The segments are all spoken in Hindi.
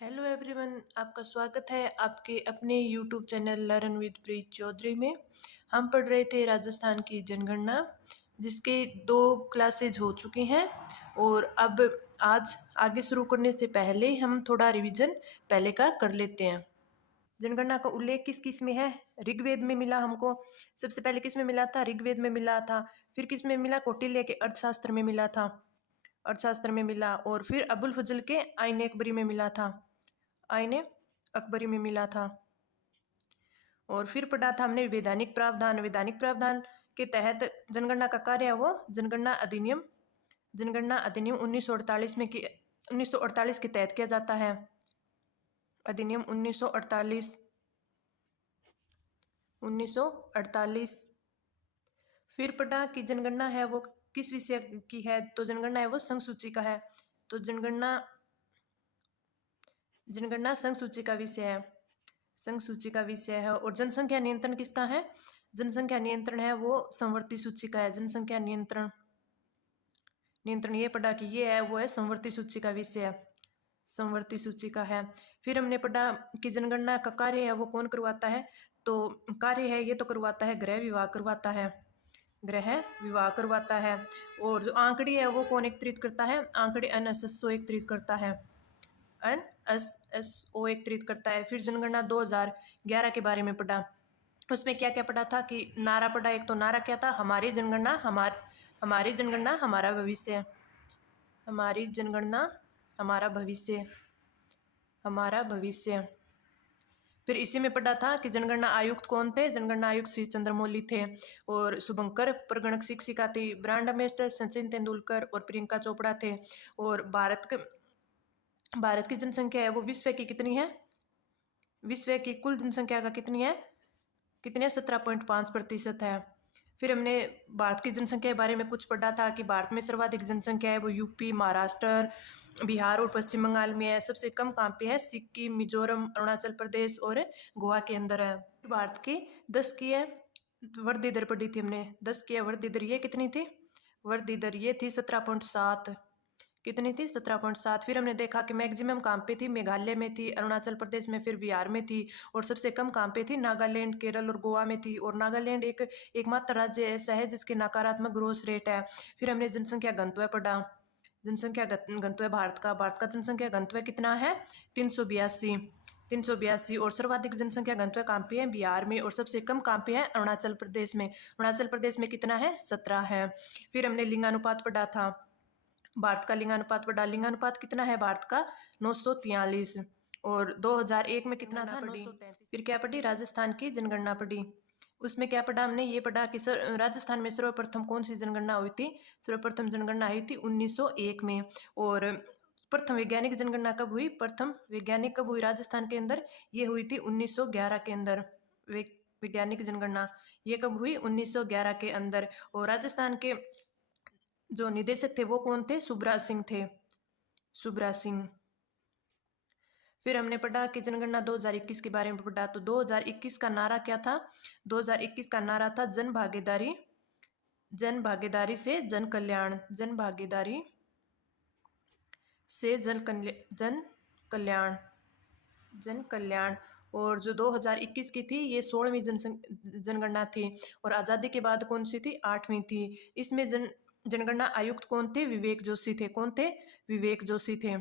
हेलो एवरीवन, आपका स्वागत है आपके अपने यूट्यूब चैनल लर्न विद प्रीत चौधरी में। हम पढ़ रहे थे राजस्थान की जनगणना, जिसके 2 क्लासेज हो चुकी हैं और अब आज आगे शुरू करने से पहले हम थोड़ा रिवीजन पहले का कर लेते हैं। जनगणना का उल्लेख किस किस में है? ऋग्वेद में मिला हमको। सबसे पहले किस में मिला था? ऋग्वेद में मिला था। फिर किस में मिला? कौटिल्य के अर्थशास्त्र में मिला था, अर्थशास्त्र में मिला। और फिर अबुल फजल के आईन अकबरी में मिला था, आईने अकबरी में मिला था। और फिर पढ़ा था हमने वैधानिक प्रावधान। वैधानिक प्रावधान के तहत जनगणना का कार्य है वो जनगणना अधिनियम 1948 में 1948 के तहत किया जाता है। अधिनियम 1948। फिर पढ़ा कि जनगणना है वो किस विषय की है, तो जनगणना है वो संघ सूची का है। तो जनगणना संघ सूची का विषय है, संघ सूची का विषय है। और जनसंख्या नियंत्रण किसका है? जनसंख्या नियंत्रण है वो संवर्ती सूची का है। जनसंख्या नियंत्रण ये पढ़ा कि ये है वो है संवर्ती सूची का विषय, संवर्ती सूची का है। फिर हमने पढ़ा कि जनगणना का कार्य है वो कौन करवाता है, तो कार्य है ये तो करवाता है गृह विभाग करवाता है, गृह विभाग करवाता है। और जो आंकड़ी है वो कौन एकत्रित करता है? आंकड़े एनएसएसओ एकत्रित करता है, एनएसएसओ एकत्रित करता है। फिर जनगणना 2011 के बारे में पढ़ा। उसमें क्या क्या पढ़ा था कि नारा पढ़ा। एक तो नारा क्या था? हमारी जनगणना हमारी जनगणना हमारा भविष्य, हमारी जनगणना हमारा भविष्य, हमारा भविष्य। फिर इसी में पढ़ा था कि जनगणना आयुक्त कौन थे? जनगणना आयुक्त श्री चंद्रमौली थे। और शुभंकर प्रगणक शिक्षिका थी, ब्रांड एम्बेसडर सचिन तेंदुलकर और प्रियंका चोपड़ा थे। और भारत की जनसंख्या है वो विश्व की कितनी है? विश्व की कुल जनसंख्या का कितनी है? 17.5% है। फिर हमने भारत की जनसंख्या के बारे में कुछ पढ़ा था कि भारत में सर्वाधिक जनसंख्या है वो यूपी, महाराष्ट्र, बिहार और पश्चिम बंगाल में है। सबसे कम कहाँ पे है? सिक्किम, मिजोरम, अरुणाचल प्रदेश और गोवा के अंदर है। भारत की 10 की है वृद्धि दर पढ़ी थी हमने। 10 की है वृद्धि दर, ये कितनी थी? वृद्धि दर ये थी 17.7। कितनी थी? 17.7। फिर हमने देखा कि मैक्सिमम कहाँ पे थी? मेघालय में थी, अरुणाचल प्रदेश में, फिर बिहार में थी। और सबसे कम कहाँ पे थी? नागालैंड, केरल और गोवा में थी। और नागालैंड एकमात्र राज्य ऐसा है जिसके नकारात्मक ग्रोथ रेट है। फिर हमने जनसंख्या घनत्व पढ़ा। जनसंख्या घनत्व भारत का जनसंख्या घनत्व कितना है? 382, 382। और सर्वाधिक जनसंख्या घनत्व कहाँ पे है? बिहार में। और सबसे कम कहाँ पे है? अरुणाचल प्रदेश में। अरुणाचल प्रदेश में कितना है? 17 है। फिर हमने लिंगानुपात पढ़ा था। भारत का लिंगानुपात पढ़ा। लिंगानुपात कितना है भारत का? 943। और 2001 में कितना था? 933। फिर क्या पढ़ी? राजस्थान की जनगणना पढ़ी। उसमें क्या पढ़ा हमने? ये पढ़ा कि राजस्थान में सर्वप्रथम कौन सी जनगणना हुई थी? सर्वप्रथम जनगणना हुई थी 1901 में। और प्रथम वैज्ञानिक जनगणना कब हुई? प्रथम वैज्ञानिक कब हुई राजस्थान के अंदर? ये हुई थी 1911 के अंदर। वैज्ञानिक जनगणना ये कब हुई? 1911 के अंदर। और राजस्थान के जो निदेशक थे वो कौन थे? सुब्रा सिंह थे, सुब्रा सिंह। फिर हमने पढ़ा कि जनगणना 2021 के बारे में पढ़ा। तो 2021 का नारा क्या था? 2021 का नारा था जन भागीदारी, जन भागीदारी से जन कल्याण, जन भागीदारी से जन कल्याण, जन कल्याण। और जो 2021 की थी ये 16वीं जनगणना थी। और आज़ादी के बाद कौन सी थी? 8वीं थी। इसमें जनगणना आयुक्त कौन थे? विवेक जोशी थे। कौन थे? विवेक जोशी थे,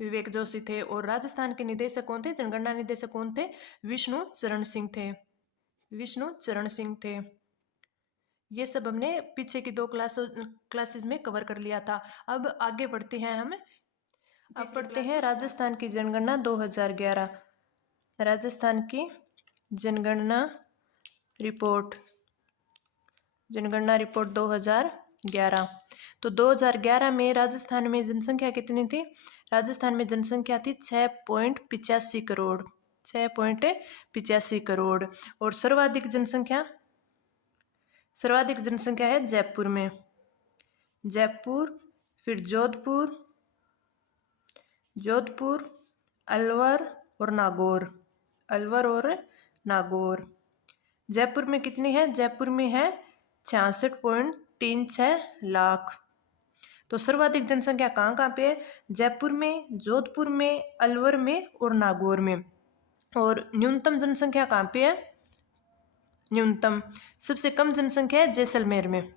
विवेक जोशी थे। और राजस्थान के निदेशक कौन थे? जनगणना निदेशक कौन थे? विष्णु चरण सिंह थे, विष्णु चरण सिंह थे। ये सब हमने पीछे की 2 क्लासेस में कवर कर लिया था। अब आगे बढ़ते हैं हम। अब पढ़ते हैं राजस्थान की जनगणना 2011। राजस्थान की जनगणना रिपोर्ट, जनगणना रिपोर्ट 2011। तो 2011 में राजस्थान में जनसंख्या कितनी थी? राजस्थान में जनसंख्या थी 6.85 करोड़, 6.85 करोड़। और सर्वाधिक जनसंख्या है जयपुर में, जयपुर, फिर जोधपुर, अलवर और नागौर, अलवर और नागौर। जयपुर में कितनी है? जयपुर में है 66.36 लाख। तो सर्वाधिक जनसंख्या कहाँ कहाँ पे है? जयपुर में, जोधपुर में, अलवर में और नागौर में। और न्यूनतम जनसंख्या कहाँ पे है? न्यूनतम सबसे कम जनसंख्या है जैसलमेर में।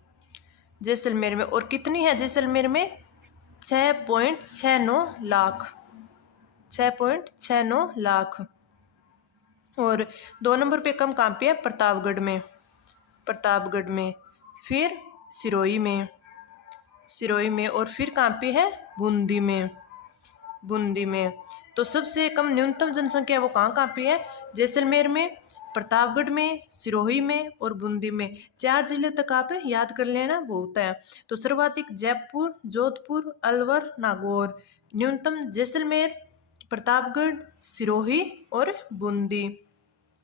जैसलमेर में। और कितनी है जैसलमेर में? 6.69 लाख। 6.69 लाख। और 2 नंबर पे कम कहाँ पे है? प्रतापगढ़ में। प्रतापगढ़ में। फिर सिरोही में। सिरोही में। और फिर कहाँ पे है? बूंदी में। बूंदी में। तो सबसे कम न्यूनतम जनसंख्या वो कहाँ कहाँ पे है? जैसलमेर में, प्रतापगढ़ में, सिरोही में और बूंदी में। 4 जिले तक आप याद कर लेना, बहुत है। तो सर्वाधिक जयपुर, जोधपुर, अलवर, नागौर। न्यूनतम जैसलमेर, प्रतापगढ़, सिरोही और बूंदी।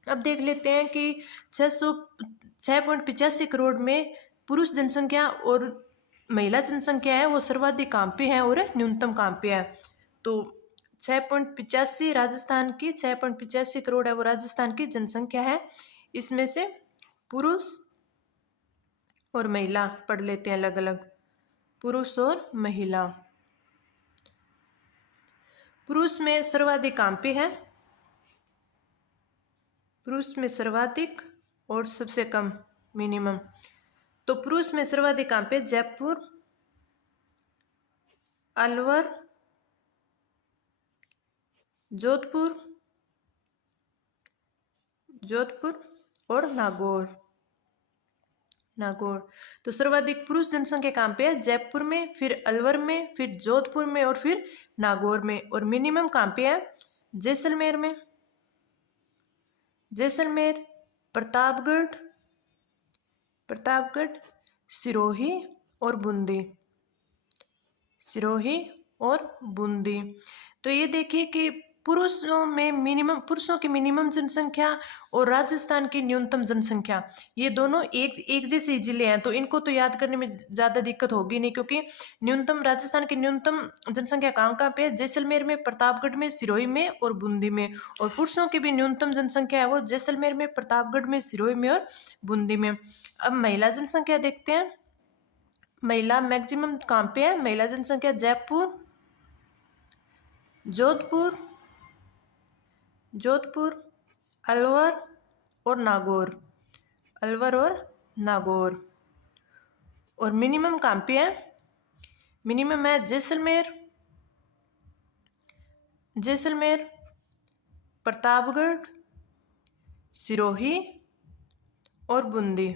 अब देख लेते हैं कि 6.85 करोड़ में पुरुष जनसंख्या और महिला जनसंख्या है वो सर्वाधिक कहाँ पे है और न्यूनतम कहाँ पे है? तो 6.85 राजस्थान की, 6.85 करोड़ है वो राजस्थान की जनसंख्या है। इसमें से पुरुष और महिला पढ़ लेते हैं अलग अलग। पुरुष और महिला। पुरुष में सर्वाधिक कहाँ पे है? पुरुष में सर्वाधिक और सबसे कम मिनिमम। तो पुरुष में सर्वाधिक कहाँ पे? जयपुर, अलवर, जोधपुर, जोधपुर और नागौर। नागौर। तो सर्वाधिक पुरुष जनसंख्या कहाँ पे है? जयपुर में, फिर अलवर में, फिर जोधपुर में और फिर नागौर में। और मिनिमम कहाँ पे है? जैसलमेर में। जैसलमेर, प्रतापगढ़, प्रतापगढ़, सिरोही और बूंदी। सिरोही और बूंदी। तो ये देखिए कि पुरुषों में मिनिमम, पुरुषों की मिनिमम जनसंख्या और राजस्थान की न्यूनतम जनसंख्या, ये दोनों एक जैसे जिले हैं। तो इनको तो याद करने में ज़्यादा दिक्कत होगी नहीं, क्योंकि न्यूनतम, राजस्थान की न्यूनतम जनसंख्या कहाँ कहाँ पे है? जैसलमेर में, प्रतापगढ़ में, सिरोही में और बूंदी में। और पुरुषों की भी न्यूनतम जनसंख्या है वो जैसलमेर में, प्रतापगढ़ में, सिरोही में और बूंदी में। अब महिला जनसंख्या देखते हैं। महिला मैक्सिमम कहाँ पे है? महिला जनसंख्या जयपुर, जोधपुर, जोधपुर, अलवर और नागौर। अलवर और नागौर। और मिनिमम कहाँ पे है? मिनिमम है जैसलमेर, जैसलमेर, प्रतापगढ़, सिरोही और बूंदी।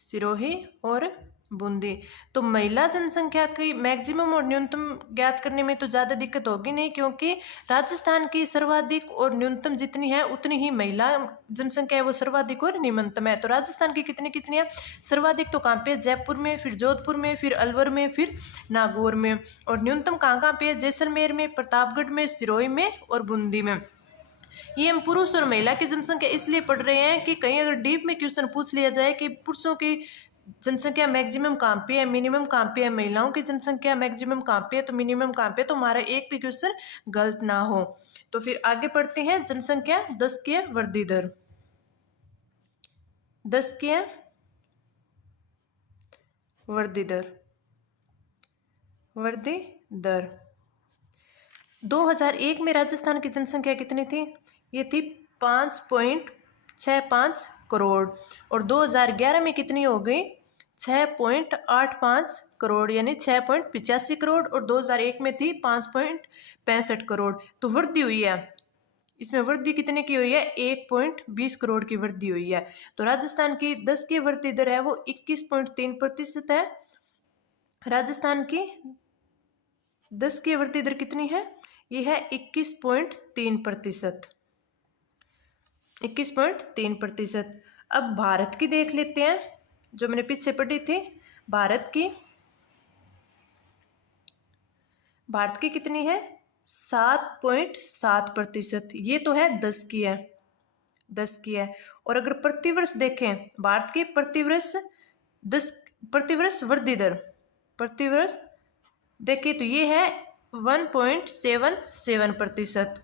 सिरोही और बूंदी। तो महिला जनसंख्या की मैक्सिमम और न्यूनतम ज्ञात करने में तो ज़्यादा दिक्कत होगी नहीं, क्योंकि राजस्थान की सर्वाधिक और न्यूनतम जितनी है उतनी ही महिला जनसंख्या है वो सर्वाधिक और न्यूनतम है। तो राजस्थान की कितनी कितनी है? सर्वाधिक तो कहाँ पे है? जयपुर में, फिर जोधपुर में, फिर अलवर में, फिर नागौर में। और न्यूनतम कहाँ कहाँ पे है? जैसलमेर में, प्रतापगढ़ में, सिरोही में और बूंदी में। ये हम पुरुष और महिला की जनसंख्या इसलिए पढ़ रहे हैं कि कहीं अगर डीप में क्वेश्चन पूछ लिया जाए कि पुरुषों की जनसंख्या मैक्सिमम कहाँ पे है, मिनिमम कहाँ पे है, महिलाओं की जनसंख्या मैक्सिमम कहाँ पे है तो मिनिमम कहाँ पे है, तो हमारा एक भी क्वेश्चन गलत ना हो। तो फिर आगे पढ़ते हैं। जनसंख्या दशकीय वृद्धि दर। दशकीय वृद्धि दर। वृद्धि दर 2001 में राजस्थान की जनसंख्या कितनी थी? ये थी 5.65 करोड़। और 2011 में कितनी हो गई? 6.85 करोड़, यानी 6.85 करोड़। और 2001 में थी 5.65 करोड़। तो वृद्धि हुई है। इसमें वृद्धि कितने की हुई है? 1.20 करोड़ की वृद्धि हुई है। तो राजस्थान की 10 की वृद्धि दर है वो 21.3% है। राजस्थान की 10 की वृद्धि दर कितनी है? ये है 21.3%। 21.3%। अब भारत की देख लेते हैं, जो मैंने पीछे पढ़ी थी। भारत की कितनी है? 7.7%। ये तो है 10 की है, 10 की है। और अगर प्रतिवर्ष देखें भारत की प्रतिवर्ष 10 प्रतिवर्ष वृद्धि दर, प्रतिवर्ष देखिए तो ये है 1.77%।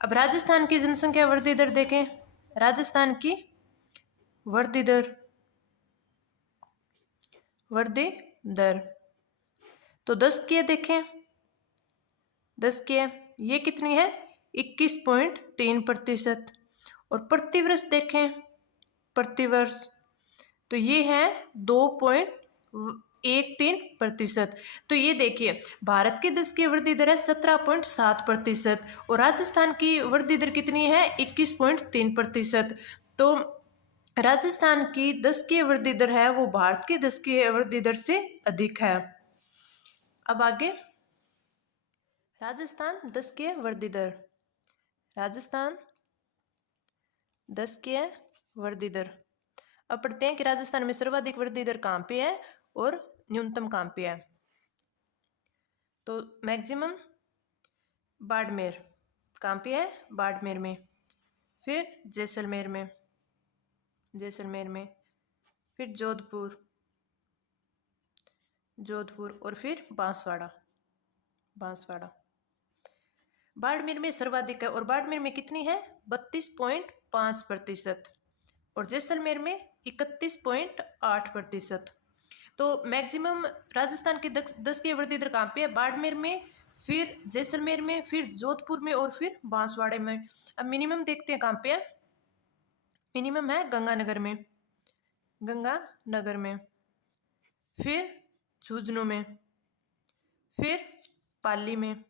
अब राजस्थान की जनसंख्या वृद्धि दर देखें। राजस्थान की वृद्धि दर, वृद्धि दर तो 10 की देखें, 10 की ये कितनी है 21.3%। और प्रतिवर्ष देखें, प्रतिवर्ष तो ये है 2.13%। तो ये देखिए भारत की 10 की वृद्धि दर है 17.7% और राजस्थान की वृद्धि दर कितनी है 21.3%। तो राजस्थान की 10 की वृद्धि दर है वो भारत की 10 की वृद्धि दर से अधिक है। अब आगे राजस्थान 10 की वृद्धि दर, राजस्थान 10 की वृद्धि दर। अब पढ़ते हैं कि राजस्थान में सर्वाधिक वृद्धि दर कहाँ पे है और न्यूनतम कहाँ पे है। तो मैक्सिमम बाड़मेर, कहाँ पे है बाड़मेर में, फिर जैसलमेर में, जैसलमेर में, फिर जोधपुर, जोधपुर और फिर बांसवाड़ा, बांसवाड़ा। बाड़मेर में सर्वाधिक है और बाड़मेर में कितनी है 32.5% और जैसलमेर में 31.8%। तो मैक्सिमम राजस्थान के 10 की वृद्धि दर कहाँ पे है बाड़मेर में, फिर जैसलमेर में, फिर जोधपुर में और फिर बांसवाड़े में। अब मिनिमम देखते हैं कहाँ पे है, मिनिमम है गंगानगर में, गंगानगर में, फिर झुंझुनू में, फिर पाली में,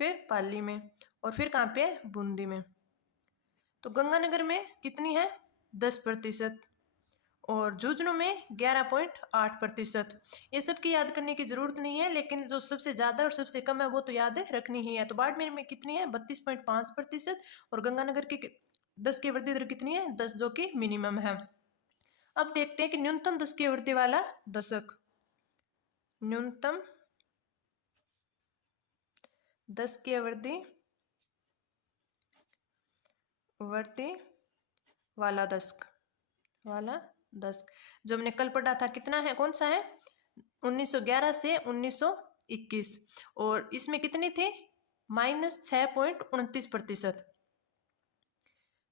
फिर पाली में और फिर कहाँ पे है बूंदी में। तो गंगानगर में कितनी है 10% और झुंझुनू में 11.8%। ये सब की याद करने की जरूरत नहीं है, लेकिन जो सबसे ज़्यादा और सबसे कम है वो तो याद रखनी ही है। तो बाड़मेर में कितनी है 32.5% और गंगानगर की 10 की वृद्धि दर कितनी है 10, जो कि मिनिमम है। अब देखते हैं कि न्यूनतम 10 की वृद्धि वाला दशक, न्यूनतम 10 की वृद्धि वाला दशक, वाला दशक जो हमने कल पढ़ा था कितना है, कौन सा है 1911 से 1921 और इसमें कितनी थी -6.29%।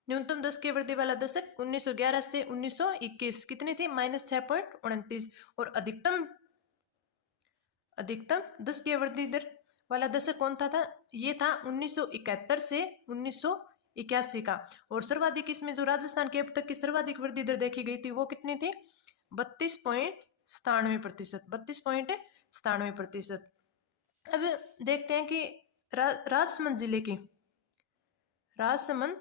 न्यूनतम 10 की वृद्धि वाला दशक 1911 से 1921 कितनी थी -6.29 और अधिकतम 10 की वृद्धि दर वाला दशक कौन था ये था 1971 से 1981 का। और सर्वाधिक इसमें जो राजस्थान की अब तक की सर्वाधिक वृद्धि दर देखी गई थी वो कितनी थी 32.97%, 32.97%। अब देखते हैं कि राजसमंद जिले की, राजसमंद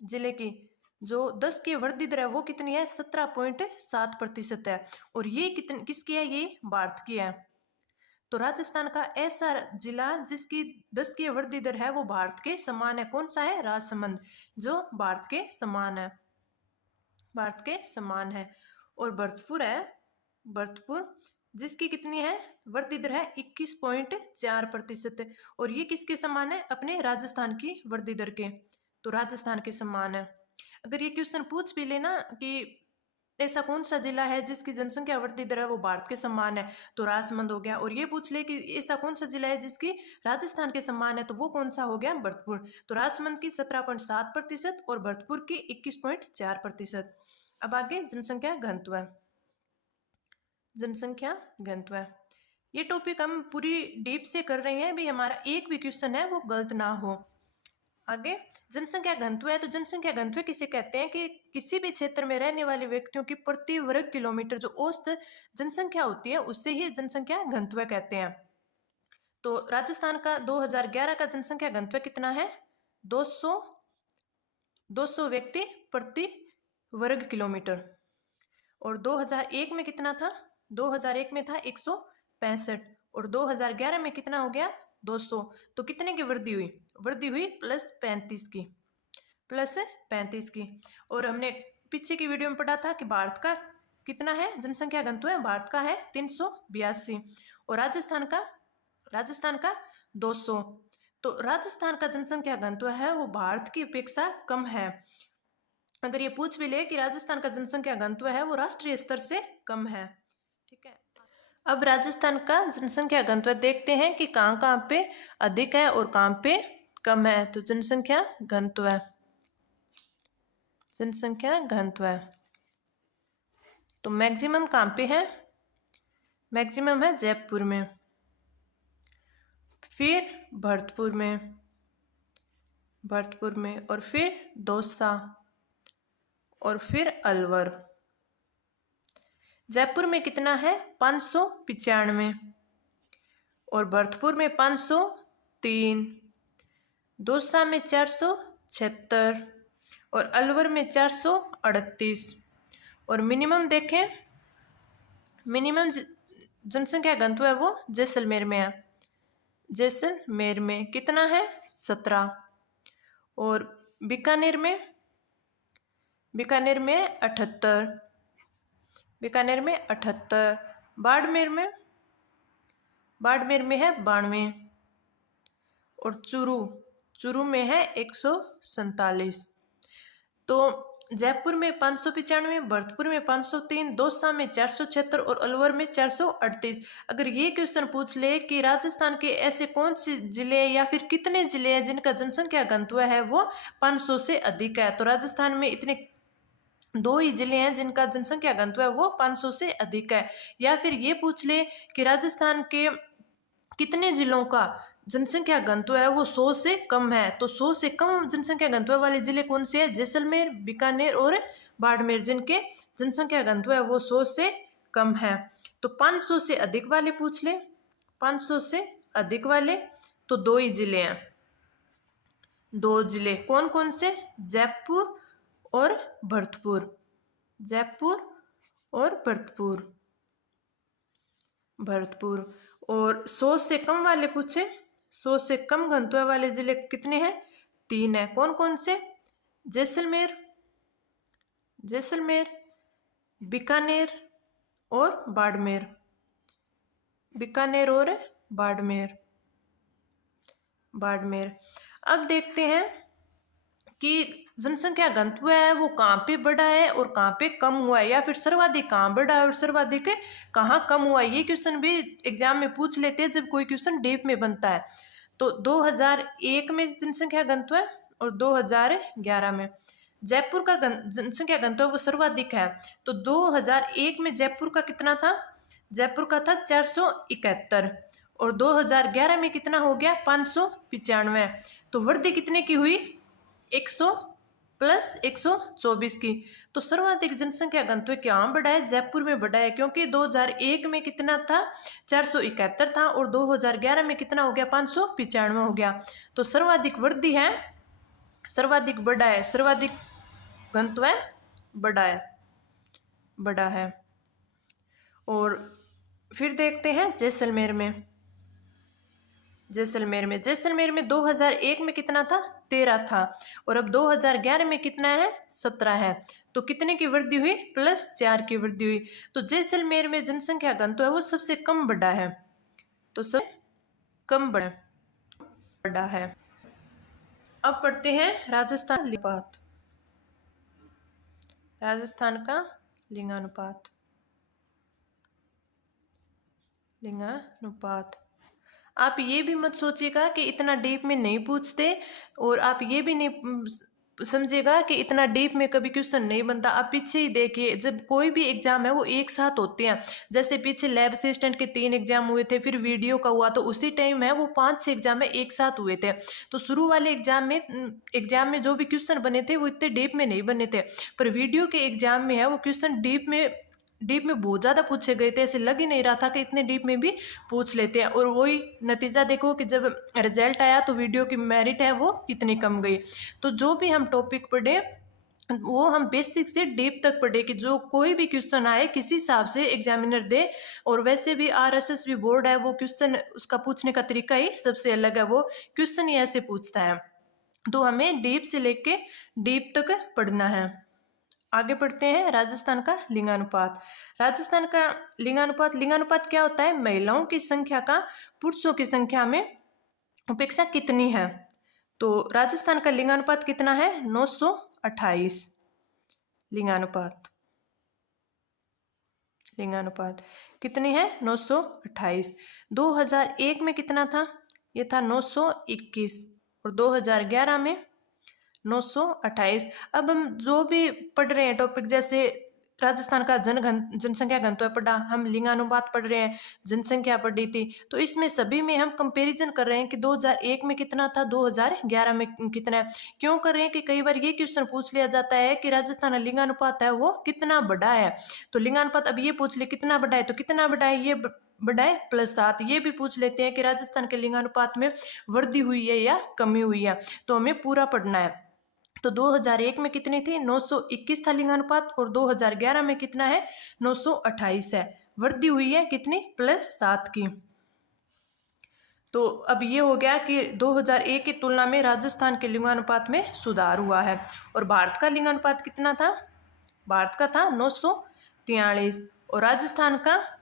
जिले की जो 10 की वृद्धि दर है वो कितनी है 17.7% है और ये कितनी किसकी है, ये भारत की है। तो राजस्थान का ऐसा जिला जिसकी 10 की वृद्धि दर है वो भारत के समान है, कौन सा है राजसमंद, जो भारत के समान है, भारत के समान है। और भरतपुर है, भरतपुर जिसकी कितनी है वृद्धि दर है 21.4% और ये किसके समान है अपने राजस्थान की वृद्धि दर के, तो राजस्थान के समान है। अगर ये क्वेश्चन पूछ भी लेना कि ऐसा कौन सा जिला है जिसकी जनसंख्या वृद्धि दर है वो भारत के समान है, तो राजसमंद हो गया। और ये पूछ ले कि ऐसा कौन सा जिला है जिसकी राजस्थान के समान है, तो वो कौन सा हो गया भरतपुर। तो राजसमंद की 17.7% और भरतपुर की 21.4%। अब आगे जनसंख्या घनत्व, जनसंख्या घनत्व ये टॉपिक हम पूरी डीप से कर रहे हैं, भी हमारा एक भी क्वेश्चन है वो गलत ना हो। आगे जनसंख्या घनत्व है, तो जनसंख्या घनत्व किसे कहते हैं कि किसी भी क्षेत्र में रहने वाले व्यक्तियों की प्रति वर्ग किलोमीटर जो औसत जनसंख्या होती है उससे ही जनसंख्या घनत्व कहते हैं। तो राजस्थान का 2011 का जनसंख्या घनत्व कितना है 200 व्यक्ति प्रति वर्ग किलोमीटर और 2001 में कितना था, 2001 में था 165 और 2011 में कितना हो गया 200। तो कितने की वृद्धि हुई, वृद्धि हुई +35 की, +35 की। और हमने पीछे की वीडियो में पढ़ा था कि भारत का कितना है जनसंख्या घनत्व है, भारत का है 382 और राजस्थान का 200। तो राजस्थान का जनसंख्या घनत्व है वो भारत की अपेक्षा कम है। अगर ये पूछ भी ले कि राजस्थान का जनसंख्या घनत्व है वो राष्ट्रीय स्तर से कम है, ठीक है। अब राजस्थान का जनसंख्या घनत्व देखते हैं कि कहाँ कहाँ पे अधिक है और कहाँ पे कम है। तो जनसंख्या घनत्व, जनसंख्या घनत्व तो मैक्सिमम कहाँ पे है मैक्सिमम है जयपुर में, फिर भरतपुर में और फिर दौसा और फिर अलवर। जयपुर में कितना है 595 और भरतपुर में 503, दौसा में 476 और अलवर में 438। और मिनिमम देखें, मिनिमम जनसंख्या घनत्व है वो जैसलमेर में है। जैसलमेर में कितना है 17 और बीकानेर में 78, बीकानेर में 78, बाड़मेर में है 92 और चूरू में है 147। तो जयपुर में 595, भरतपुर में 503, दौसा में 476 और अलवर में 438। अगर ये क्वेश्चन पूछ ले कि राजस्थान के ऐसे कौन से जिले या फिर कितने जिले हैं जिनका जनसंख्या घनत्व है वो 500 से अधिक है, तो राजस्थान में इतने 2 ही जिले हैं जिनका जनसंख्या घनत्व है वो 500 से अधिक है। या फिर ये पूछ ले कि राजस्थान के कितने जिलों का जनसंख्या घनत्व है वो 100 से कम है, तो 100 से कम जनसंख्या घनत्व वाले जिले कौन से हैं? जैसलमेर, बीकानेर और बाड़मेर, जिनके जनसंख्या घनत्व है वो 100 से कम है। तो 500 से अधिक वाले पूछ ले, 500 से अधिक वाले तो 2 ही जिले हैं, 2 जिले कौन कौन से? जयपुर और भरतपुर, जयपुर और भरतपुर। और 100 से कम वाले पूछे, 100 से कम घनत्व वाले जिले कितने हैं? 3 है। कौन कौन से? जैसलमेर, बीकानेर और बाड़मेर, बीकानेर और बाड़मेर। अब देखते हैं कि जनसंख्या घनत्व है वो कहाँ पे बढ़ा है और कहाँ पे कम हुआ है, या फिर सर्वाधिक कहाँ बढ़ा है और सर्वाधिक कहाँ कम हुआ है। ये क्वेश्चन भी एग्जाम में पूछ लेते हैं जब कोई क्वेश्चन डीप में बनता है। तो 2001 में जनसंख्या घनत्व है और 2011 में जयपुर का जनसंख्या घनत्व वो सर्वाधिक है। तो 2001 में जयपुर का कितना था? जयपुर का था 471 और 2011 में कितना हो गया? 595। तो वृद्धि कितने की हुई? 100 प्लस 124 की। तो सर्वाधिक जनसंख्या घनत्व कहाँ बढ़ा है? जयपुर में बढ़ा है, क्योंकि 2001 में कितना था? 471 था और 2011 में कितना हो गया? 595 हो गया। तो सर्वाधिक वृद्धि है, सर्वाधिक बढ़ा है, सर्वाधिक घनत्व है बढ़ा है। और फिर देखते हैं जैसलमेर में। जैसलमेर में 2001 में कितना था? 13 था और अब 2011 में कितना है? 17 है। तो कितने की वृद्धि हुई? +4 की वृद्धि हुई। तो जैसलमेर में जनसंख्या घनत्व है वो सबसे कम बढ़ा है, तो सबसे कम बढ़ा है। अब पढ़ते हैं राजस्थान लिंगानुपात, राजस्थान का लिंगानुपात। आप ये भी मत सोचिएगा कि इतना डीप में नहीं पूछते, और आप ये भी नहीं समझिएगा कि इतना डीप में कभी क्वेश्चन नहीं बनता। आप पीछे ही देखिए, जब कोई भी एग्जाम है वो एक साथ होते हैं। जैसे पीछे लैब असिस्टेंट के 3 एग्जाम हुए थे, फिर वीडियो का हुआ, तो उसी टाइम है वो 5-6 एग्जाम है एक साथ हुए थे। तो शुरू वाले एग्जाम में जो भी क्वेश्चन बने थे वो इतने डीप में नहीं बने थे, पर वीडियो के एग्जाम में है वो क्वेश्चन डीप में बहुत ज़्यादा पूछे गए थे। ऐसे लग ही नहीं रहा था कि इतने डीप में भी पूछ लेते हैं। और वही नतीजा देखो कि जब रिजल्ट आया तो वीडियो की मेरिट है वो कितनी कम गई। तो जो भी हम टॉपिक पढ़े वो हम बेसिक से डीप तक पढ़े, कि जो कोई भी क्वेश्चन आए किसी हिसाब से एग्जामिनर दे। और वैसे भी RSS भी बोर्ड है, वो क्वेश्चन उसका पूछने का तरीका ही सबसे अलग है, वो क्वेश्चन ही ऐसे पूछता है। तो हमें डीप से लेके डीप तक पढ़ना है। आगे पढ़ते हैं राजस्थान का लिंगानुपात। राजस्थान का लिंगानुपात क्या होता है? महिलाओं की संख्या का पुरुषों की संख्या में अपेक्षा कितनी है। तो राजस्थान का लिंगानुपात कितना है? 928। लिंगानुपात कितनी है? 928। 2001 में कितना था? ये था 921 और 2011 में 928। अब हम जो भी पढ़ रहे हैं टॉपिक, जैसे राजस्थान का जनसंख्या घनत्व पढ़ा, हम लिंगानुपात पढ़ रहे हैं, जनसंख्या पढ़ी थी। तो इसमें सभी में हम कंपैरिजन कर रहे हैं कि 2001 में कितना था, 2011 में कितना है। क्यों कर रहे हैं कि कई बार ये क्वेश्चन पूछ लिया जाता है कि राजस्थान का लिंगानुपात है वो कितना बड़ा है। तो लिंगानुपात अब ये पूछ ले कितना बड़ा है, तो कितना बड़ा है, ये बड़ा है +7। ये भी पूछ लेते हैं कि राजस्थान के लिंगानुपात में वृद्धि हुई है या कमी हुई है। तो हमें पूरा पढ़ना है। तो 2001 में कितनी थी, 921 था लिंगानुपात, और 2011 में कितना है, 928 है। वृद्धि हुई है कितनी, +7 की। तो अब ये हो गया कि 2001 की तुलना में राजस्थान के लिंगानुपात में सुधार हुआ है। और भारत का लिंगानुपात कितना था, भारत का था 943 और राजस्थान का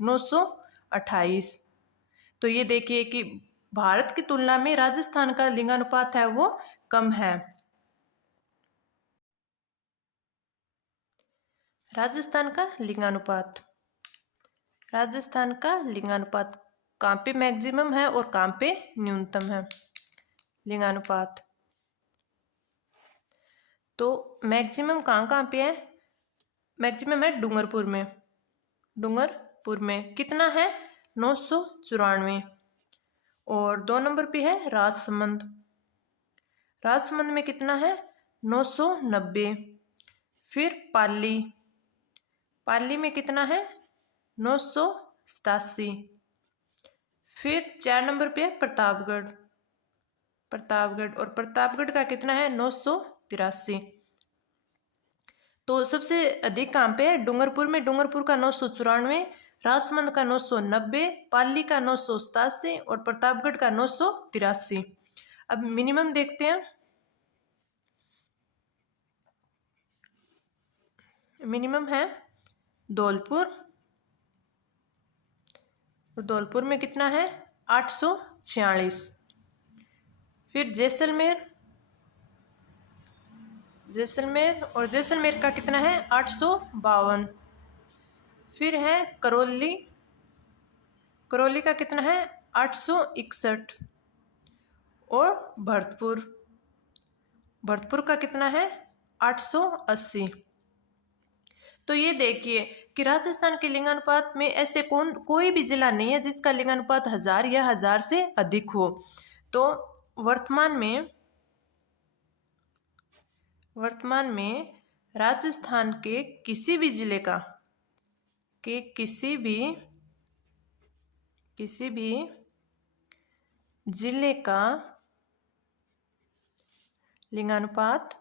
928। तो ये देखिए कि भारत की तुलना में राजस्थान का लिंगानुपात है वो कम है। राजस्थान का लिंगानुपात, राजस्थान का लिंगानुपात कहाँ पे मैक्सिमम है और कहाँ पे न्यूनतम है लिंगानुपात। तो मैक्सिमम कहाँ कहाँ पे है, मैक्सिमम है डूंगरपुर में, डूंगरपुर में कितना है, 994। और 2 नंबर पे है राजसमंद, राजसमंद में कितना है, 990। फिर पाली, पाली में कितना है, 987। फिर 4 नंबर पे है प्रतापगढ़, प्रतापगढ़, और प्रतापगढ़ का कितना है, 983। तो सबसे अधिक कहाँ पे है, डूंगरपुर में, डूंगरपुर का 994, राजसमंद का 990, पाली का 987 और प्रतापगढ़ का 983। अब मिनिमम देखते हैं, मिनिमम है धौलपुर, तो धौलपुर में कितना है, 846। फिर जैसलमेर, जैसलमेर, और जैसलमेर का कितना है, 852। फिर है करौली, करौली का कितना है, 861। और भरतपुर, भरतपुर का कितना है, 880। तो ये देखिए कि राजस्थान के लिंगानुपात में ऐसे कोई भी जिला नहीं है जिसका लिंगानुपात 1000 या 1000 से अधिक हो। तो वर्तमान में राजस्थान के किसी भी जिले का, के किसी भी जिले का लिंगानुपात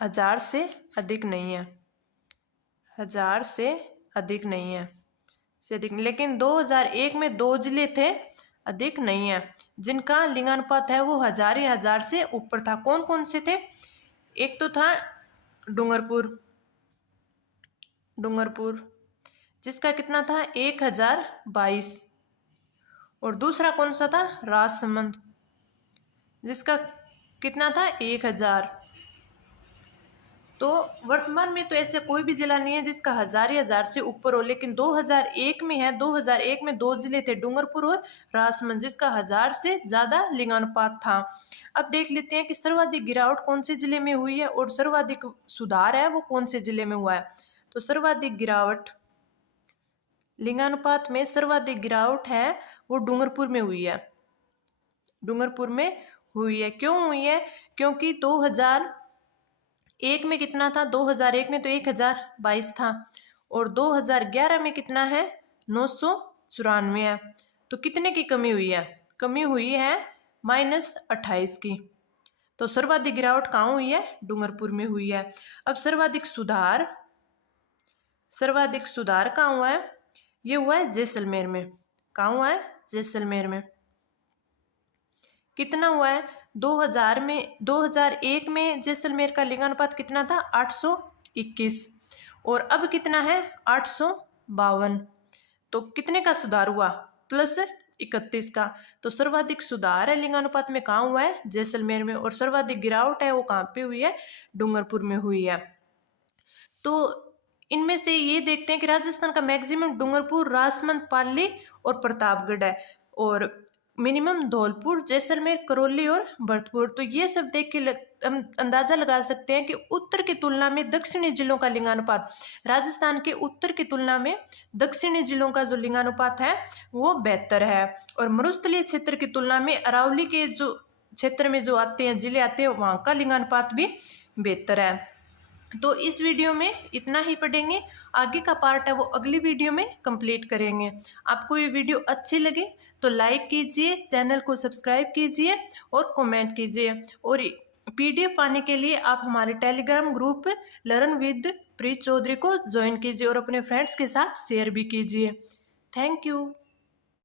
1000 से अधिक नहीं है, 1000 से अधिक नहीं है, लेकिन 2001 में 2 जिले थे अधिक नहीं है जिनका लिंगानुपात है वो 1000 या 1000 से ऊपर था। कौन कौन से थे, एक तो था डूंगरपुर, डूंगरपुर जिसका कितना था, 1022। और दूसरा कौन सा था, राजसमंद जिसका कितना था, 1000। तो वर्तमान में तो ऐसे कोई भी जिला नहीं है जिसका 1000 या 1000 से ऊपर हो, लेकिन 2001 में है, 2001 में 2 जिले थे, डूंगरपुर और राजसमंद, जिसका 1000 से ज्यादा लिंगानुपात था। अब देख लेते हैं कि सर्वाधिक गिरावट कौन से जिले में हुई है और सर्वाधिक सुधार है वो कौन से जिले में हुआ है। तो सर्वाधिक गिरावट लिंगानुपात में सर्वाधिक गिरावट है वो डूंगरपुर में हुई है, डूंगरपुर में हुई है। क्यों हुई है, क्योंकि 2001 में कितना था, 2001 में तो 1022 था, और 2011 में कितना है, 994 है। तो कितने की कमी हुई है, कमी हुई है -28 की। तो सर्वाधिक गिरावट कहाँ हुई है, डूंगरपुर में हुई है। अब सर्वाधिक सुधार, सर्वाधिक सुधार कहाँ हुआ है, ये हुआ है जैसलमेर में। कहाँ हुआ है, जैसलमेर में। कितना हुआ है, 2001 में जैसलमेर का लिंगानुपात कितना था, 821, और अब कितना है, 852। तो कितने का सुधार हुआ, +31 का। तो सर्वाधिक सुधार है लिंगानुपात में कहाँ हुआ है, जैसलमेर में, और सर्वाधिक गिरावट है वो कहाँ पे हुई है, डूंगरपुर में हुई है। तो इनमें से ये देखते हैं कि राजस्थान का मैक्सिमम डूंगरपुर, राजसमंद, पाली और प्रतापगढ़ है, और मिनिमम धौलपुर, जैसलमेर, करौली और भरतपुर। तो ये सब देख के हम अंदाजा लगा सकते हैं कि उत्तर की तुलना में दक्षिणी जिलों का लिंगानुपात, राजस्थान के उत्तर की तुलना में दक्षिणी जिलों का जो लिंगानुपात है वो बेहतर है। और मरुस्थलीय क्षेत्र की तुलना में अरावली के जो क्षेत्र में जो आते हैं, जिले आते हैं, वहाँ का लिंगानुपात भी बेहतर है। तो इस वीडियो में इतना ही पढ़ेंगे, आगे का पार्ट है वो अगली वीडियो में कंप्लीट करेंगे। आपको ये वीडियो अच्छी लगे तो लाइक कीजिए, चैनल को सब्सक्राइब कीजिए और कमेंट कीजिए। और पीडीएफ पाने के लिए आप हमारे टेलीग्राम ग्रुप लर्न विद प्रीत चौधरी को ज्वाइन कीजिए और अपने फ्रेंड्स के साथ शेयर भी कीजिए। Thank you.